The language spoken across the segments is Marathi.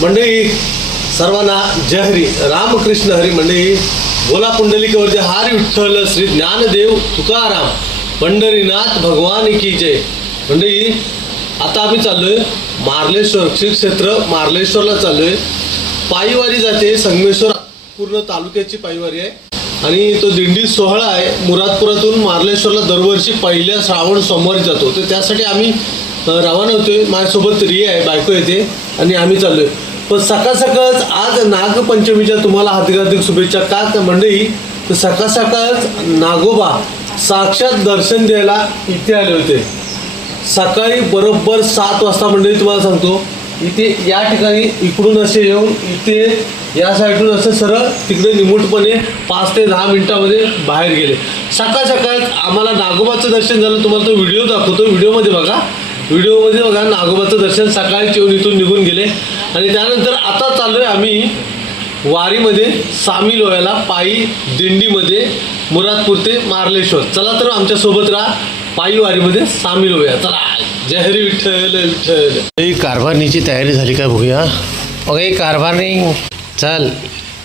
मंडळी सर्वांना जय हरी रामकृष्ण हरी. मंडळी बोला पुंडलिकवरती हारी विठ्ठल श्री ज्ञानदेव तुकाराम पंढरीनाथ भगवान की जय. मंडळी आता आम्ही चाललोय मार्लेश्वर श्री क्षेत्र मार्लेश्वरला चाललोय. पायीवारी जाते संगमेश्वर पूर्ण तालुक्याची पायीवारी आहे आणि तो दिंडी सोहळा आहे. मुरादपुरातून मार्लेश्वरला दरवर्षी पहिल्या श्रावण सोमवारी जातो. तर त्यासाठी आम्ही रवाना होतोय. माझ्यासोबत रिया आहे, बायको येते आणि आम्ही चाललोय. पण सकाळ सकाळच आज नागपंचमीच्या तुम्हाला हार्दिक शुभेच्छा. का मंडळी तर सकाळ सकाळच नागोबा साक्षात दर्शन द्यायला इथे आले होते. सकाळी बरोबर 7 वाजता मंडळी तुम्हाला सांगतो इथे या ठिकाणी इकडून असे येऊन इथे या साईडून असं सरळ तिकडे निमूटपणे 5 ते 10 मिनिटामध्ये बाहेर गेले. सकाळ सकाळ आम्हाला नागोबाचं दर्शन झालं. तुम्हाला तो व्हिडिओ दाखवतो. व्हिडिओमध्ये बघा नागोबाचं दर्शन सकाळीच येऊन इथून निघून गेले. आणि त्यानंतर आता चाललोय आम्ही वारीमध्ये सामील व्हायला पायी दिंडीमध्ये मुरादपूर ते मार्लेश्वर. चला तर आमच्यासोबत राहा, पायी वारीमध्ये सामील होऊया. चला जय हरी विठ्ठल विठ्ठल. ही कारभारणीची तयारी झाली काय बघूया. अगे कारभारणी चल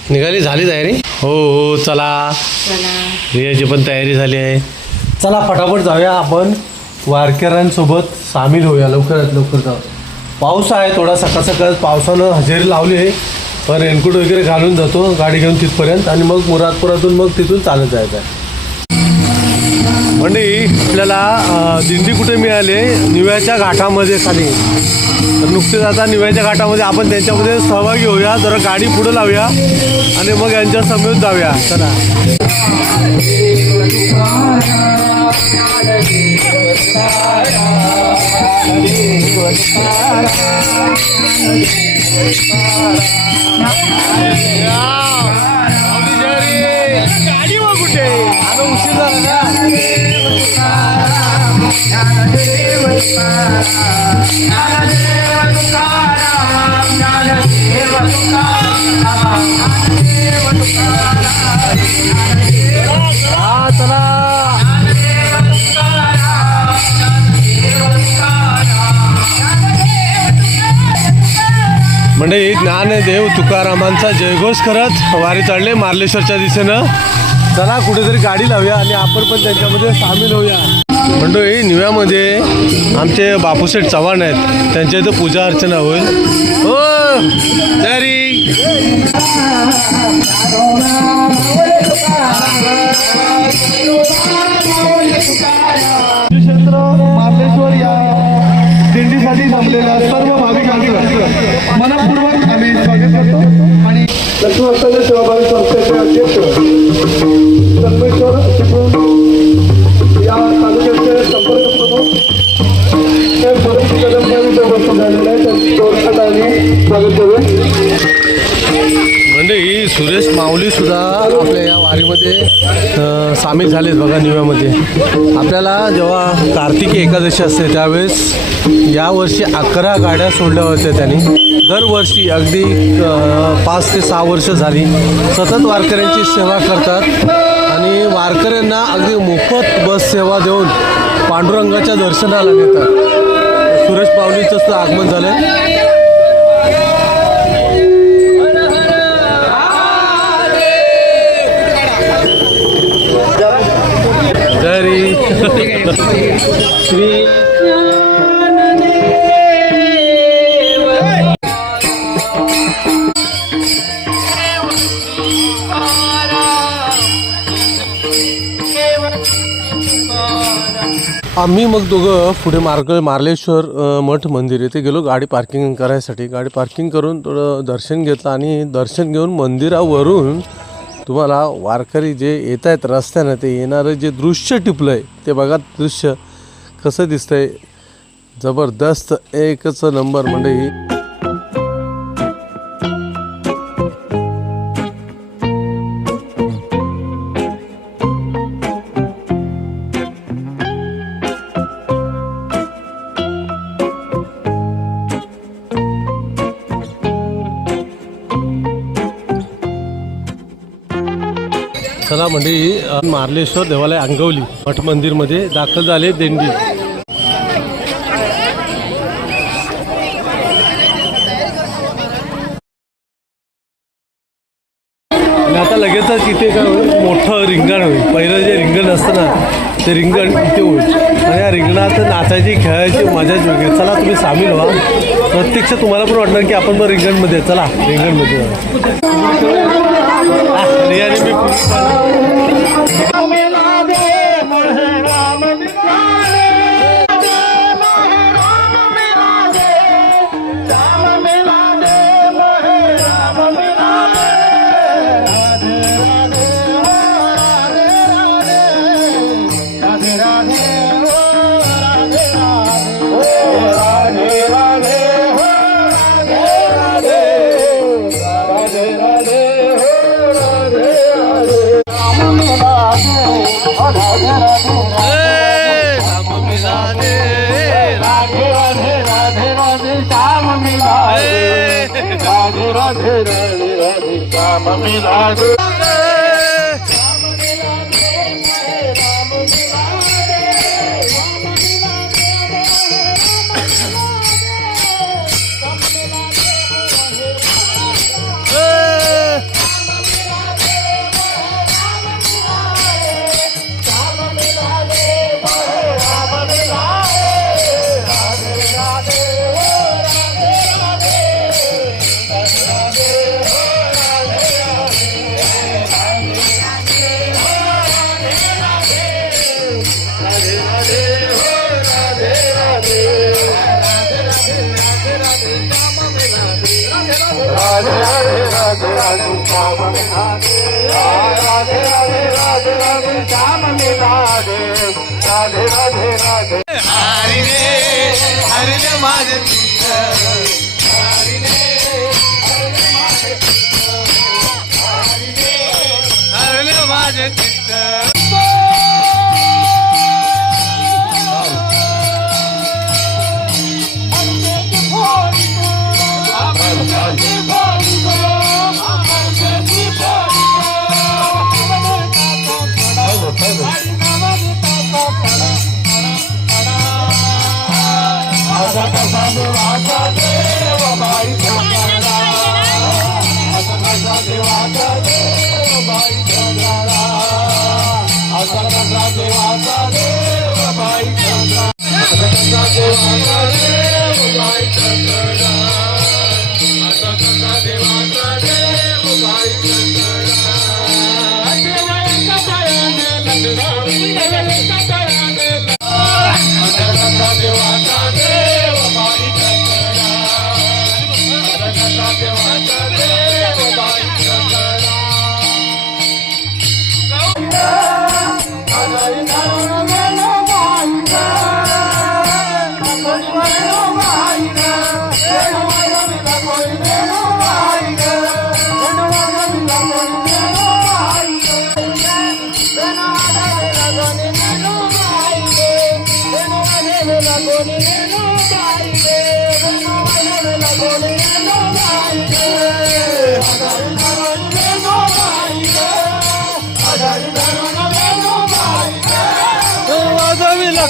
निघाली, झाली तयारी. हो चला रियाची पण तयारी झाली आहे. चला फटाफट जाऊया आपण वारकऱ्यांसोबत सामील होऊया. लवकरात लवकर जाऊ. पाऊस आहे थोडा, सकाळ सकाळ पावसानं हजेरी लावली आहे. पण रेनकोट वगैरे घालून जातो गाडी घेऊन तिथपर्यंत आणि मग मुरादपुरातून मग तिथून चालत जायचं आहे. म्हणजे आपल्याला दिंडी कुठे मिळाली? निव्याच्या घाटामध्ये खाली. तर नुकतेच आता निव्याच्या घाटामध्ये आपण त्यांच्यामध्ये सहभागी होऊया. जरा गाडी पुढे लावूया आणि मग यांच्या समेत जाऊया. चला गाडी मग कुठे आता उशीर झाला ना. चला म्हणजे ज्ञानदेव तुकारामांचा जयघोष करत वारी चालले मार्लेश्वरच्या दिशेनं. चला कुठेतरी गाडी लावूया आणि आपण पण त्यांच्यामध्ये सामील होऊया. म्हणजे निव्यामध्ये आमचे बापूशेठ चव्हाण आहेत, त्यांच्या इथं पूजा अर्चना होईल. हो तयारी. क्षेत्र मार्लेश्वर या दिंडीसाठी जमलेल्या सर्व भाविकांचं मनपूर्वक आम्ही स्वागत करतो. आणि लक्ष्मी सहभागी संस्थेचे अध्यक्ष संगमेश्वर या तालुक्याचे संपर्क प्रमुख ते बरेच कदम उपस्थित झालेले आहेत. त्यांचं स्वागत करूया. म्हणजे ही सुरेश माऊली सुद्धा आपल्या या वारीमध्ये सामील झालेत बघा. निव्यामध्ये आपल्याला जेव्हा कार्तिकी एकादशी असते त्यावेळेस यावर्षी 11 गाड्या सोडल्या होत्या त्यांनी. दरवर्षी अगदी 5 ते 6 वर्ष झाली सतत वारकऱ्यांची सेवा करतात आणि वारकऱ्यांना अगदी मोफत बस सेवा देऊन पांडुरंगाच्या दर्शनाला नेतात. सुरेश माऊलीचं सुद्धा आगमन झालं. श्री आम्ही मग दोघं पुढे मार्लेश्वर मठ मंदिर येथे गेलो गाडी पार्किंग करायसाठी. गाडी पार्किंग करून थोडं दर्शन घेतलं आणि दर्शन घेऊन मंदिरावरून तुम्हाला वारकरी जे येत आहेत रस्त्यानं ते येणारं जे दृश्य टिपलं आहे ते बघा. दृश्य कसं दिसतंय, जबरदस्त एकच नंबर मंडळी. चला मंडळी, मार्लेश्वर देवालय अंगवली मठ मंदिरमध्ये दाखल झाले दिंडी. आणि आता लगेचच इथे काय होईल, मोठं रिंगण होईल. पहिलं जे रिंगण असतं ना ते रिंगण इथे होईल आणि या रिंगणात नाचायची खेळायची मजाच वेगळी. चला तुम्ही सामील व्हा, प्रत्यक्ष तुम्हाला पण वाटणार की आपण पण रिंगणमध्ये. चला रिंगणमध्ये रियाने मी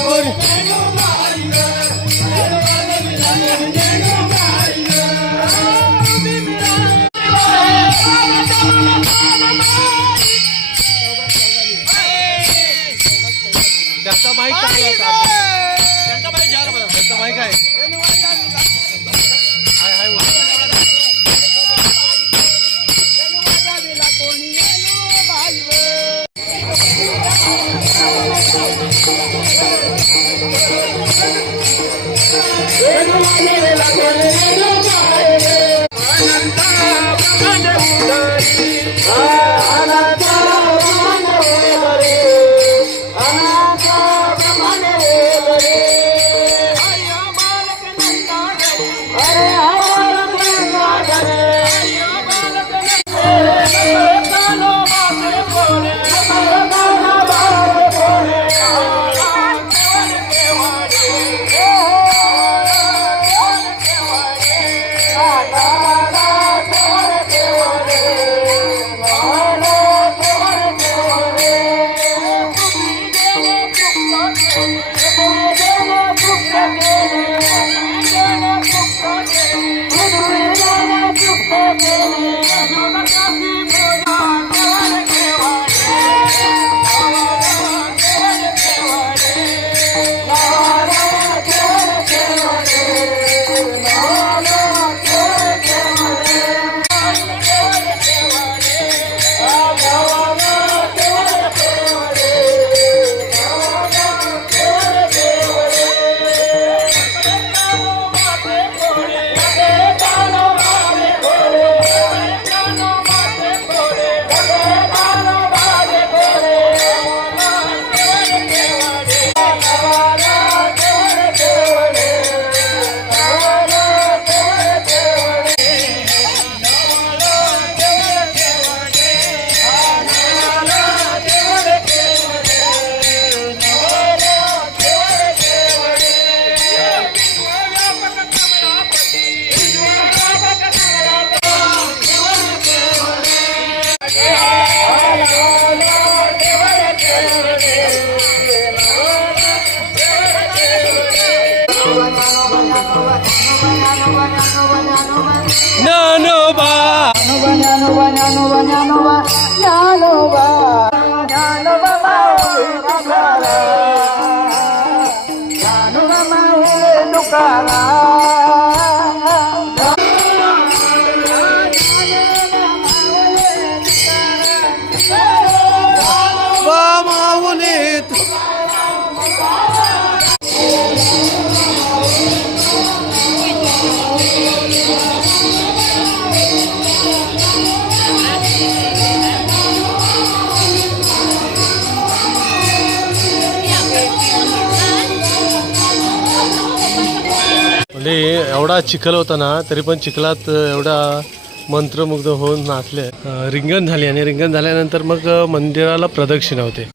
कोणी म्हणजे एवढा चिखल होता ना, तरी पण चिखलात एवढा मंत्रमुग्ध होऊन नाचले. रिंगण झाली आणि रिंगण झाल्यानंतर मग मंदिराला प्रदक्षिणा होते.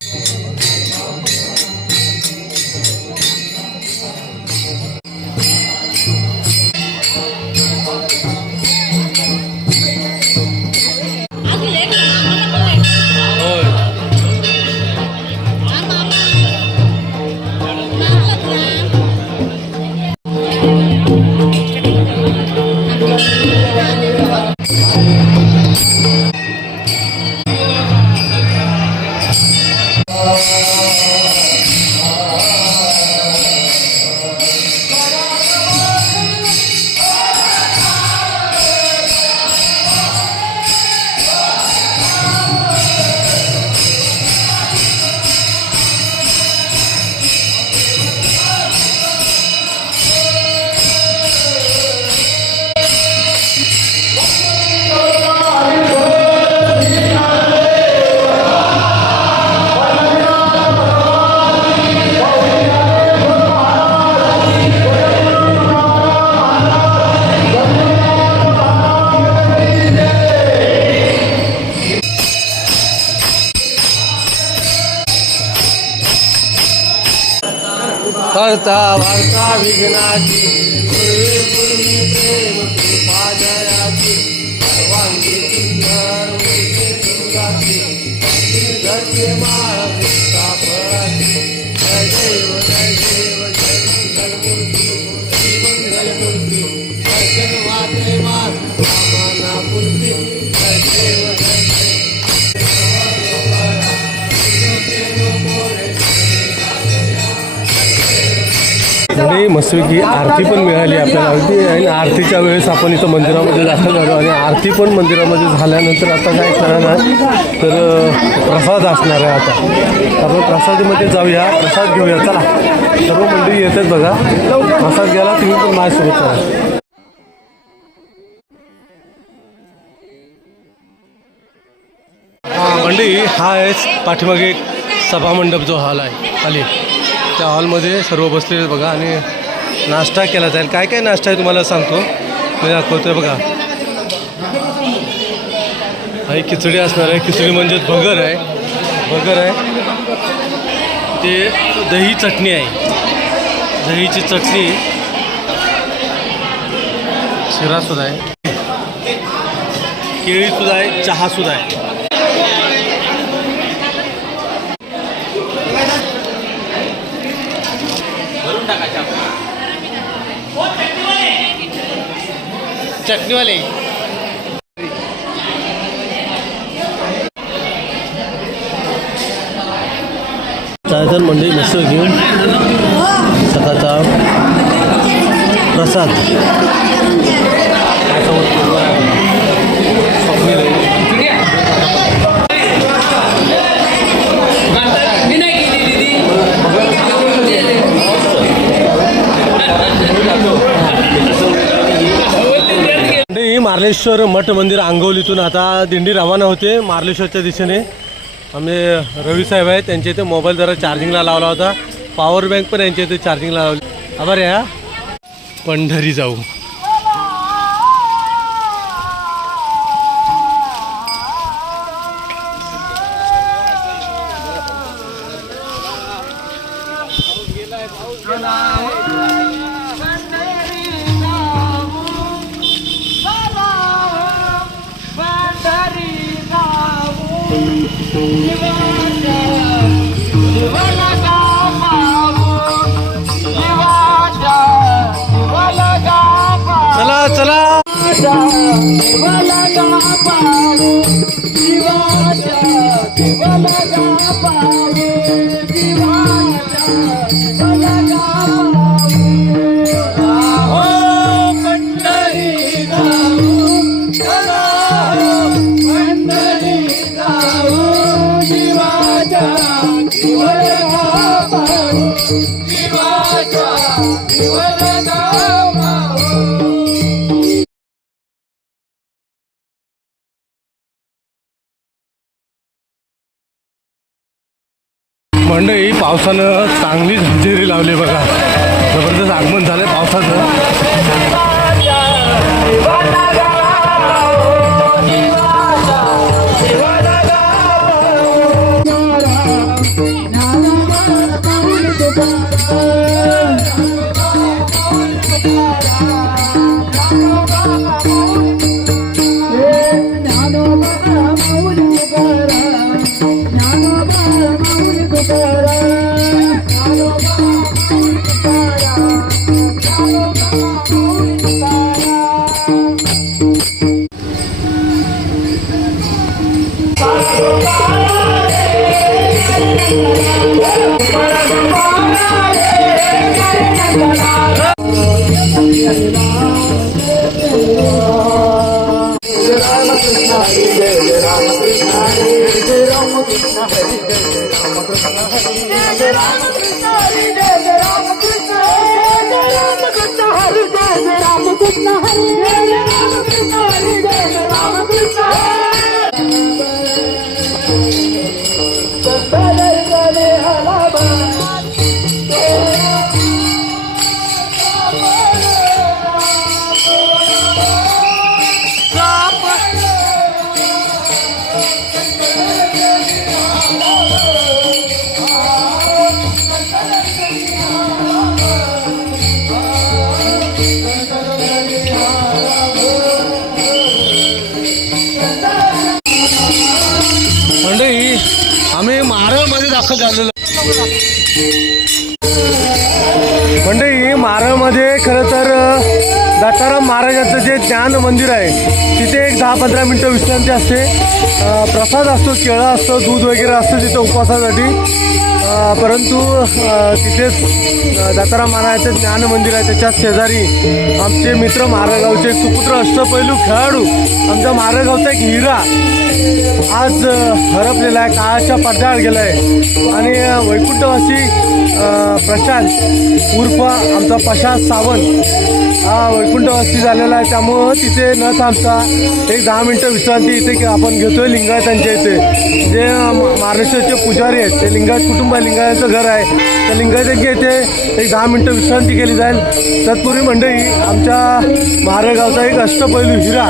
करता वार्ता विघ्नाची पूर्वी पूर्वी प्रेम कृपा जयाची सर्वांगी सुंदर मूर्ती दुर्गाची जगते माळ कृष्णा फळाची जय देव जय देव जय मंगलमूर्ती श्री मंगलमूर्ती दर्शन वाटे मार रामाना पूर्ती जय देव जय आणि मस्तपैकी आरती पण मिळाली आपल्याला अगदी. आणि आरतीच्या वेळेस आपण इथं मंदिरामध्ये दाखल झालो आणि आरती पण मंदिरामध्ये झाल्यानंतर आता काय करणार तर प्रसाद असणार आहे. आता आपण प्रसादीमध्ये जाऊया, प्रसाद घेऊया. चला, सर्व मंडळी येतात बघा. प्रसाद घ्यायला तुम्ही पण माझ्यासोबत करा. मंडळी, हा आहे पाठीमागे एक सभामंडप जो हॉल आहे खाली, त्या हॉलमध्ये सर्व बसलेले बघा आणि नाश्ता केला जाईल. काय काय नाश्ता आहे तुम्हाला सांगतो, मी दाखवतोय बघा. ही खिचडी असणार आहे. खिचडी म्हणजेच भगर आहे. भगर आहे ते दही चटणी आहे, दहीची चटणी, शिरासुद्धा आहे, केळीसुद्धा आहे, चहासुद्धा आहे. चटणीवाले चायतन मंडळी मस्त घेऊन सकाळचा प्रसाद मार्लेश्वर मठ मंदिर आंगवलीतून आता दिंडी रवाना होते मार्लेश्वरच्या दिशेने. आम्ही रवी साहेब आहेत, त्यांच्या इथे मोबाईल जरा चार्जिंगला लावला होता. पॉवर बँक पण यांच्या इथे चार्जिंगला लावली. आभार या. पंढरी जाऊ. चला चला. मंडळी, पावसानं चांगलीच हजेरी लावली बघा. जबरदस्त आगमन झालं. प्रसाद आम्ही मारळमध्ये दाखल झालेलो. मंडळी मारळमध्ये खरं तर दत्ताराम महाराजांचं जे ज्ञान मंदिर आहे तिथे एक 10-15 मिनटं विश्रांती असते. प्रसाद असतो, केळं असतं, दूध वगैरे असतं तिथं उपवासासाठी. परंतु तिथेच दत्ताराम महाराजांचं ज्ञान मंदिर आहे. त्याच्याच शेजारी आमचे मित्र मारळगावचे एक सुपुत्र अष्टपैलू खेळाडू आमच्या मारळगावचा एक हिरा आज हरपलेला आहे, काळाच्या पडद्याआड गेला आहे. आणि वैकुंठवासी प्रशांत उर्फ आमचा प्रशांत सावंत हा वैकुंठवासी झालेला आहे. त्यामुळं तिथे न थांबता एक 10 मिनटं विश्रांती इथे आपण घेतोय. लिंगायतांच्या इथे जे महाराष्ट्राचे पुजारी आहेत ते लिंगायत कुटुंब लिंगायतचं घर आहे, त्या लिंगायतांच्या इथे एक 10 मिनटं विश्रांती केली जाईल. तत्पूर्वी मंडळी आमच्या मारळगावचा एक अष्टपैलू हिरा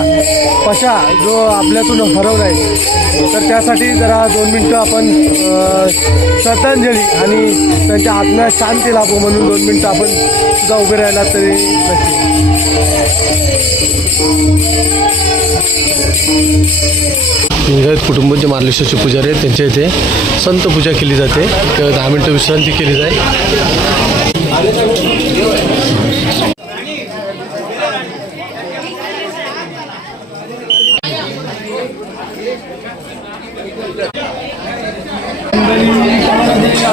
पशा जो आपल्यातून हरवला आहे तर त्यासाठी जरा 2 मिनटं आपण श्रद्धांजली आणि त्यांच्या आत्म्यात शांती लाभो म्हणून 2 मिनटं आपण सुद्धा उभे राहिला तरी नक्की. लिंगायत कुटुंबाचे मार्लेश्वरचे पुजारी आहेत त्यांच्या इथे संत पूजा केली जाते. 10 मिनटं विश्रांती केली जाईल.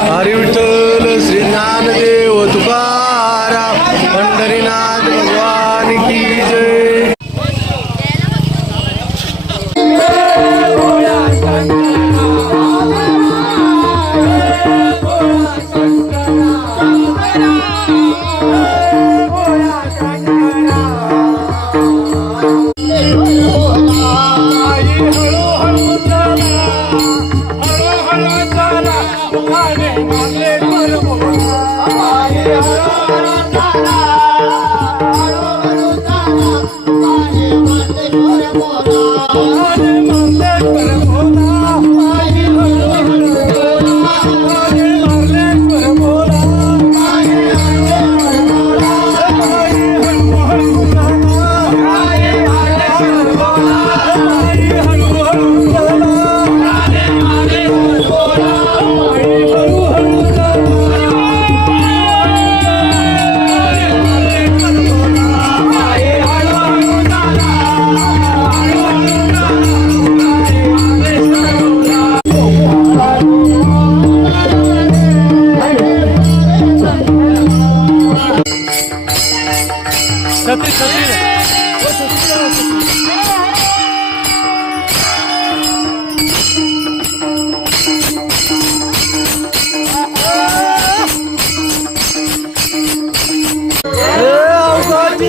हरी विठ्ठल श्री ज्ञानदेव तुकाराम पंढरीनाथ भगवान की जय.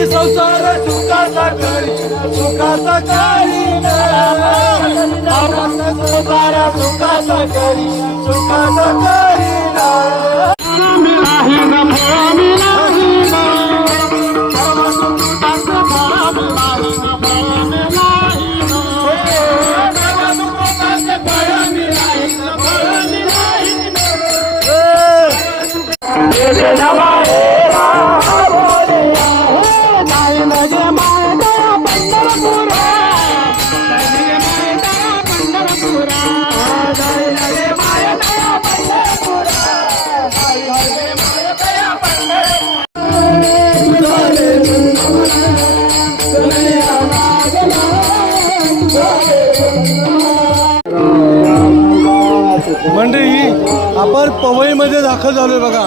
संसार सुखाचा करी सुखाचा करी संसार सुखाचा करी सुखाचा करी आपण पवईमध्ये दाखल झालोय बघा.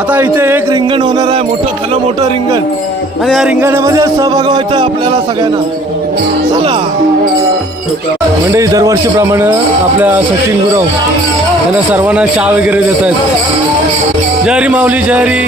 आता इथे एक रिंगण होणार आहे, मोठं भलं मोठं रिंगण, आणि या रिंगणामध्ये सहभाग व्हायचा आहे आपल्याला सगळ्यांना. चला म्हणजे दरवर्षीप्रमाणे आपल्या सचिन गुरव यांना सर्वांना चहा वगैरे देत आहेत. जय हरी माऊली, जय हरी.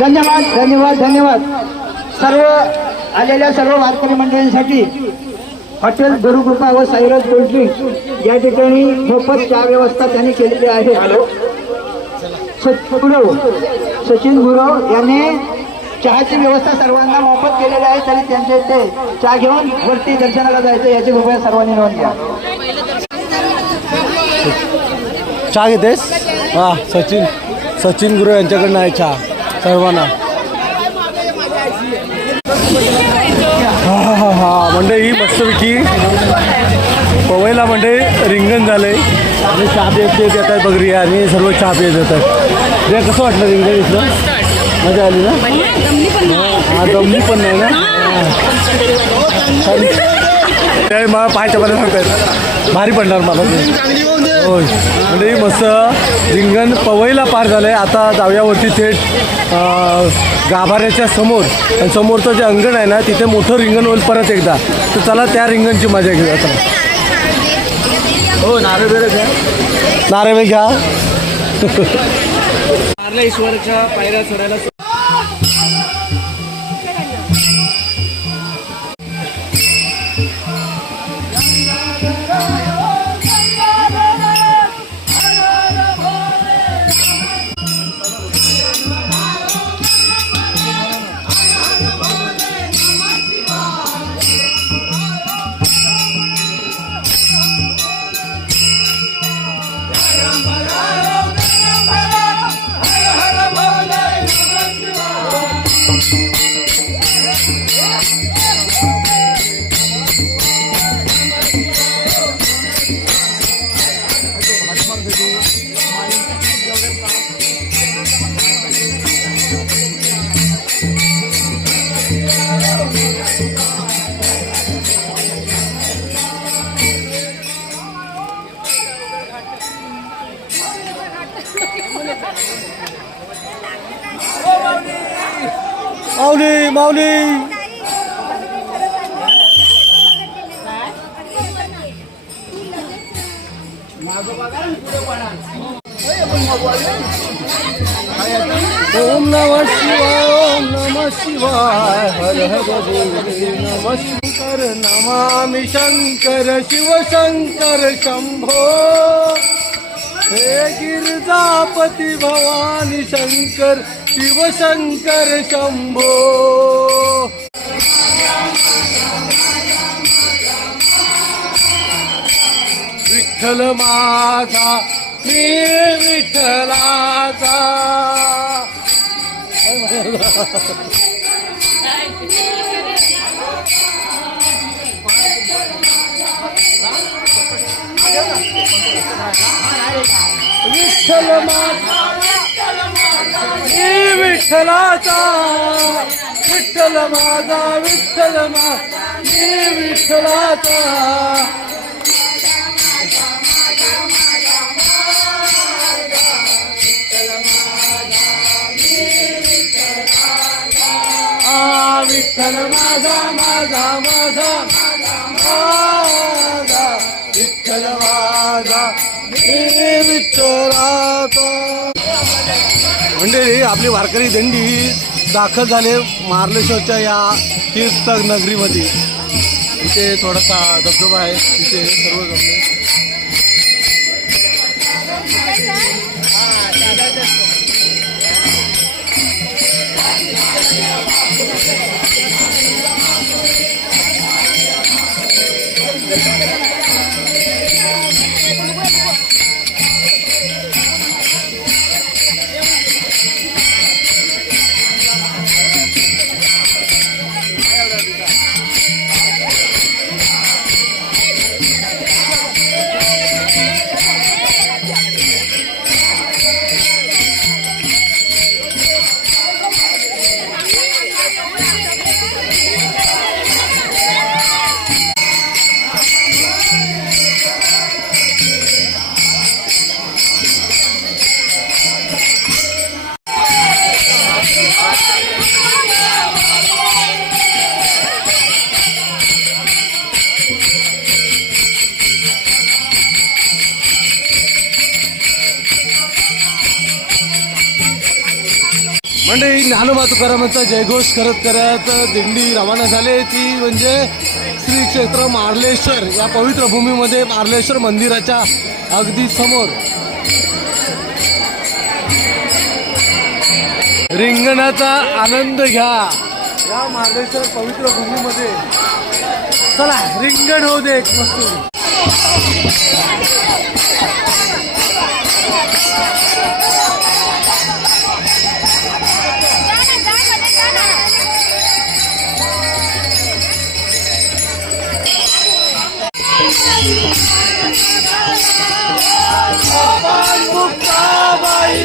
धन्यवाद धन्यवाद धन्यवाद. सर्व आलेल्या सर्व वारकरी मंडळींसाठी हॉटेल गुरुकृपा व साईराज कोल्ड्रिंक या ठिकाणी मोफत चहा व्यवस्था त्यांनी केलेली आहे. सचिन गुरव यांनी चहाची व्यवस्था सर्वांना मोफत केलेली आहे. तरी त्यांच्या इथे चहा घेऊन वरती दर्शनाला जायचं याची कृपया सर्वांनी नोंद घ्या. चहा घेतेस? हा, सचिन गुरु यांच्याकडनं आहे चहा सर्वांना. हा मंडळी मस्तपैकी पवईला म्हणजे रिंगण झालंय आणि चहा पेत येत आहेत बघ रिया आणि सर्व चहा पेत येत आहेत. रिया कसं वाटलं रिंगण इथलं? मजा आली ना? जमली पण नाही. हा दमली पण नाही ना? त्यावेळी मला पाहायच्या बरं सांगतायत भारी पडणार मला ते. होय म्हणजे मस्त रिंगण पवईला पार झालं आहे. आता जाऊयावरती थेट गाभाऱ्याच्या समोर आणि समोरचं जे अंगण आहे ना तिथे मोठं रिंगण होईल परत एकदा. तर चला त्या रिंगणची मजा घेऊया. चला हो नारळ बिरळ घ्या. नारळ घ्या. ईश्वराच्या पायऱ्या चढायला माऊली माऊली ओम नमः शिवाय ओम नमः शिवाय हर हर बोले नमः शंकर नमामि शंकर शिव शंकर शंभो हे गिरिजापती भवानी शंकर शिव शंकर शंभो. विठ्ठल माझा मी विठ्ठलाचा. विठ्ठल माझा मी विठ्ठलाचा. विठ्ठल माझा विठ्ठल मी विठ्ठलाचा. विठ्ठल माझा माझा माझा माझा विठ्ठल माझा मी विठ्ठलाचा. मंडळी आपली वारकरी दिंडी दाखल झाले मार्लेश्वरच्या या तीर्थ नगरीमध्ये. इथे थोडासा धबधबा आहे तिथे सर्व जमले. मंडळी ज्ञानोबा तुकारामांचा जयघोष करत करत दिंडी रवाना झाली. ती म्हणजे श्री क्षेत्र मार्लेश्वर या पवित्र भूमीमध्ये मार्लेश्वर मंदिराच्या अगदी समोर रिंगणाचा आनंद घ्या या मार्लेश्वर पवित्र भूमीमध्ये. चला रिंगण होऊ दे एक मस्त. मुक्ताबाई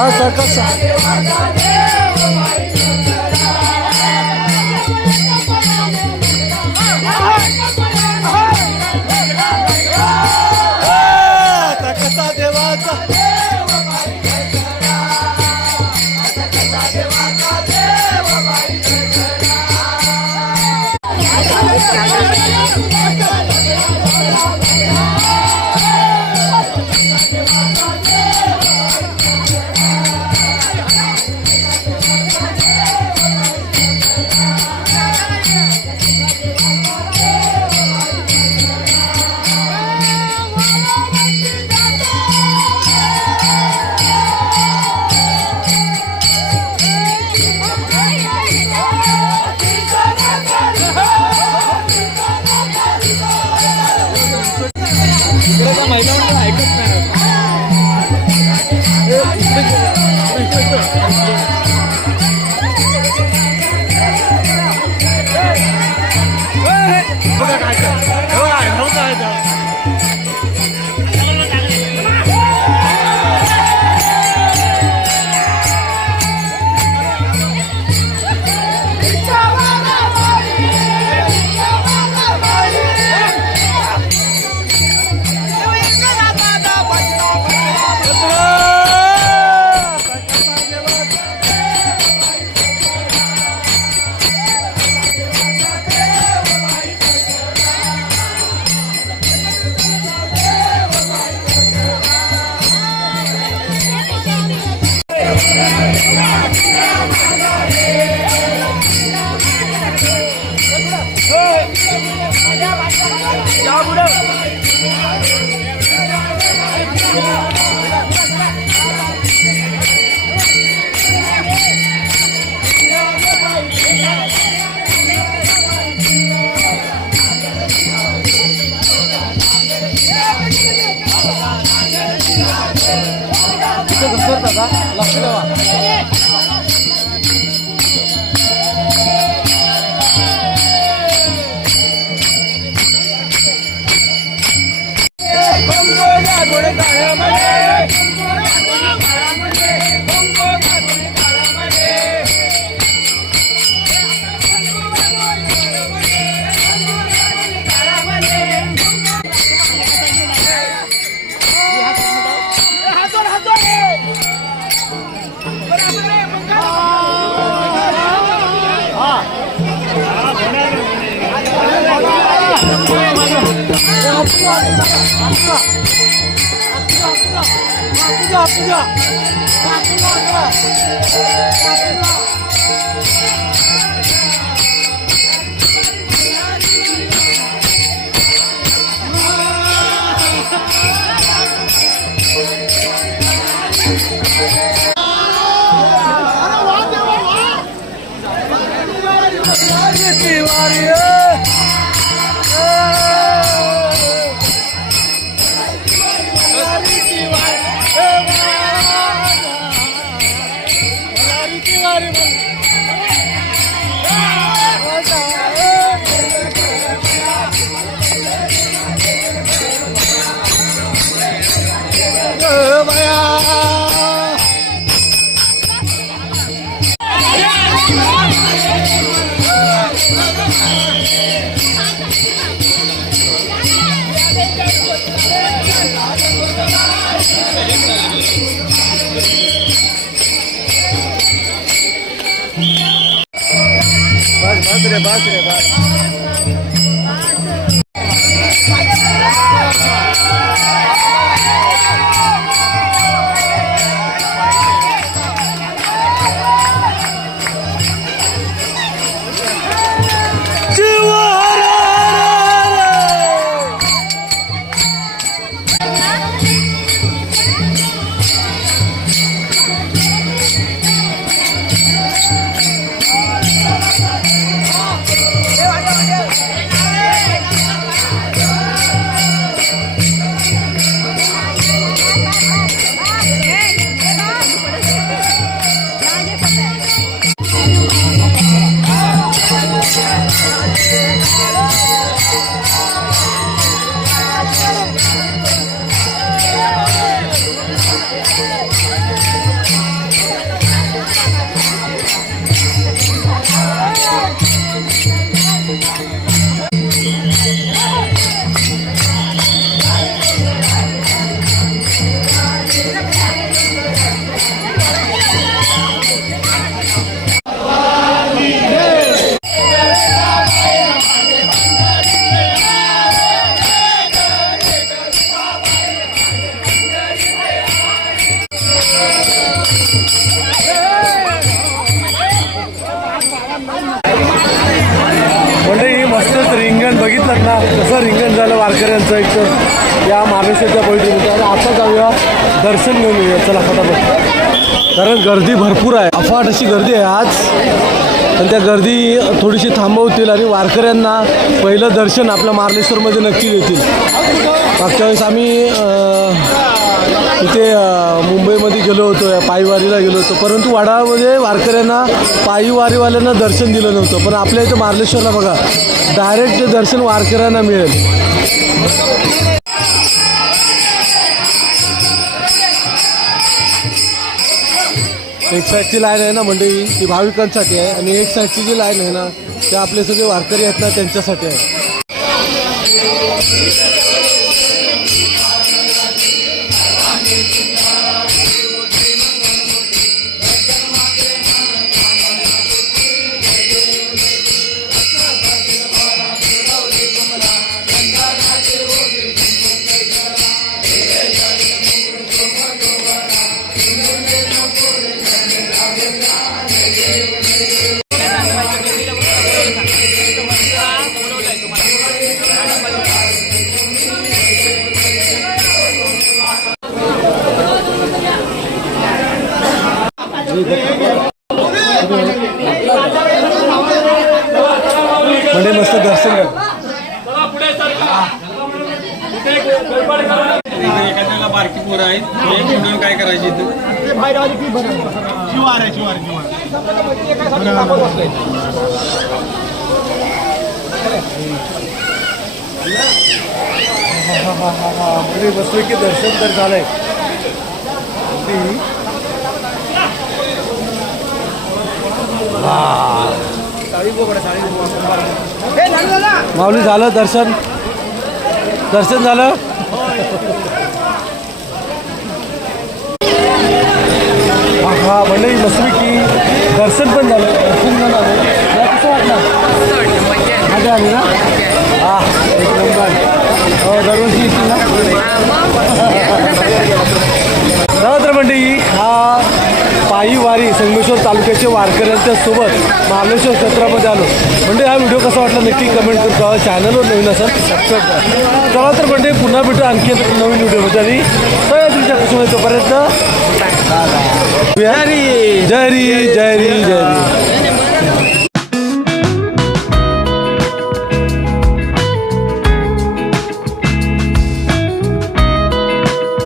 हा सर्कस महिला मंडळ ऐकत लक्ष ठेवा. म्हणजे मस्तच रिंगण बघितलं ना, कसं रिंगण झालं वारकऱ्यांचं एक तर या महाबळेश्वरच्या पवित्र. आणि आता जाऊया दर्शन घेऊन येऊया, चला फटाफट, कारण गर्दी भरपूर आहे, अफाट अशी गर्दी आहे आज. आणि त्या गर्दी थोडीशी थांबवतील आणि वारकऱ्यांना पहिलं दर्शन आपल्या मार्लेश्वरमध्ये नक्की देतील. मागच्या वेळेस आम्ही इथे मुंबईमध्ये गेलो होतो, पायीवारीला गेलो होतो, परंतु वडाळमध्ये वारकऱ्यांना पायीवारीवाल्यांना दर्शन दिलं नव्हतं. पण आपल्या इथं मार्लेश्वरला बघा, डायरेक्ट ते दर्शन वारकऱ्यांना मिळेल. एक साईडची लाईन आहे ना मंडळी, ती भाविकांसाठी आहे, आणि एक साईडची जी लाईन आहे ना, ते आपले सगळे वारकरी आहेत ना, त्यांच्यासाठी आहे. म्हणजे मस्त दर्शन एखाद्याला बारकी पोरं आहेत, काय करायची म्हणजे मस्तपैकी दर्शन तर झालंय. माऊली झालं दर्शन, दर्शन झालं. हा म्हणजे मस्तपैकी दर्शन पण झालं, दर्शन झालं. कसं वाटलं? मजा आली ना? हा, एक नंबर. हो, दरवर्षी येतील ना. तर मंडळी, हा पायी वारी संगमेश्वर तालुक्याच्या वारकऱ्यांच्या सोबत महाबळेश्वर क्षेत्रामध्ये आलो. म्हणजे हा व्हिडिओ कसा वाटला नक्की कमेंट करतो. चॅनलवर नवीन असेल सबस्क्राईब करा. चला तर म्हणजे पुन्हा भेटू आणखी नवीन व्हिडिओमध्ये. आणि तुमच्या कुसुम तोपर्यंत जय री जय री जय री.